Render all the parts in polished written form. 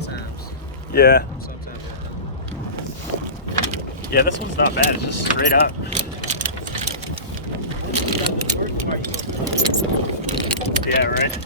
Sometimes. Yeah. Sometimes. Yeah, this one's not bad. It's just straight up. Yeah, right.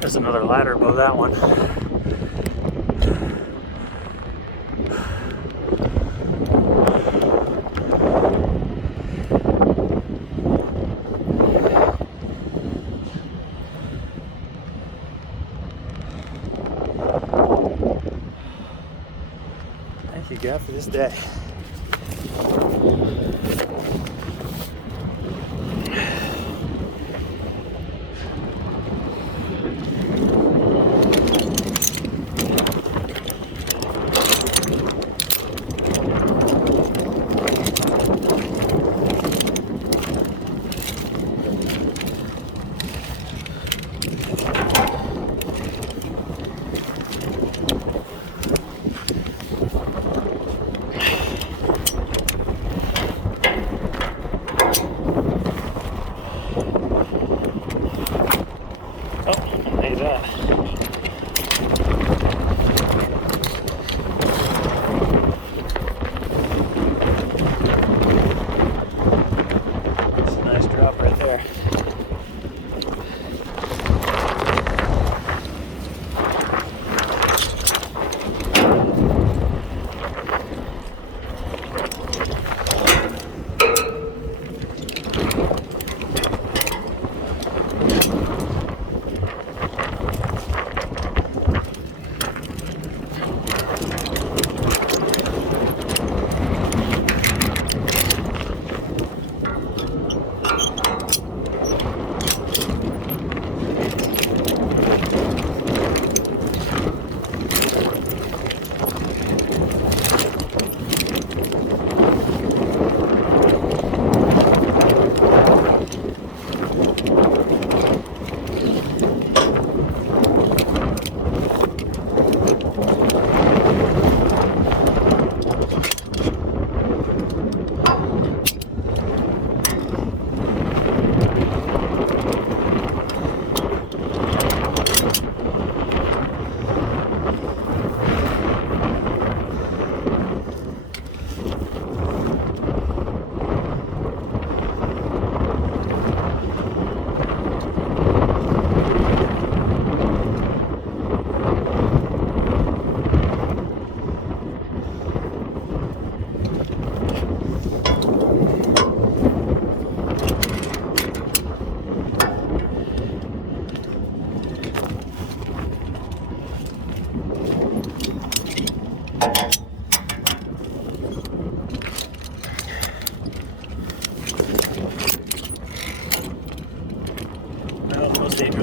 There's another ladder above that one. Thank you, God, for this day.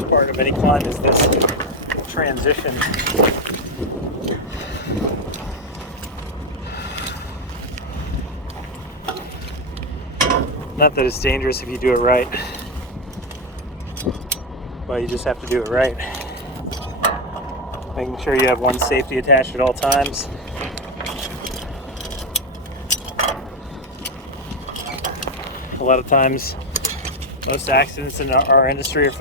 part of any climb is this transition. Not that it's dangerous if you do it right, but you just have to do it right. Making sure you have one safety attached at all times. A lot of times, most accidents in our industry are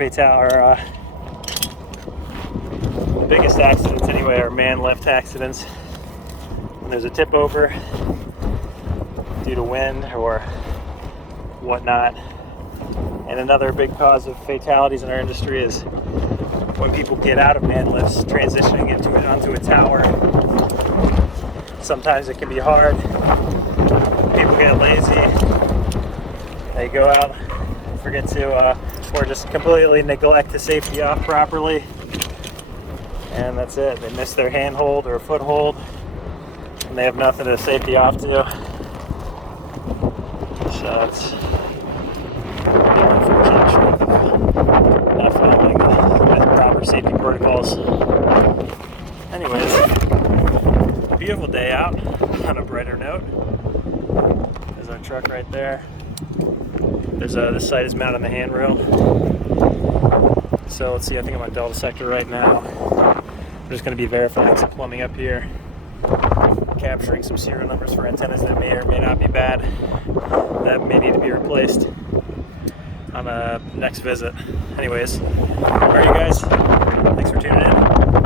the biggest accidents anyway are man lift accidents. When there's a tip over due to wind or whatnot. And another big cause of fatalities in our industry is when people get out of man lifts, transitioning onto a tower. Sometimes it can be hard. People get lazy. They go out, forget to, or just completely neglect the safety off properly. And that's it. They miss their handhold or foothold, and they have nothing to safety off to. So it's the unfortunate truth of not following the proper safety protocols. Anyways, a beautiful day out. On a brighter note, there's our truck right there. There's this site is mounted on the handrail. So let's see, I think I'm on Delta Sector right now. I'm just going to be verifying some plumbing up here, capturing some serial numbers for antennas that may or may not be bad, that may need to be replaced on a next visit. Anyways, alright you guys, thanks for tuning in.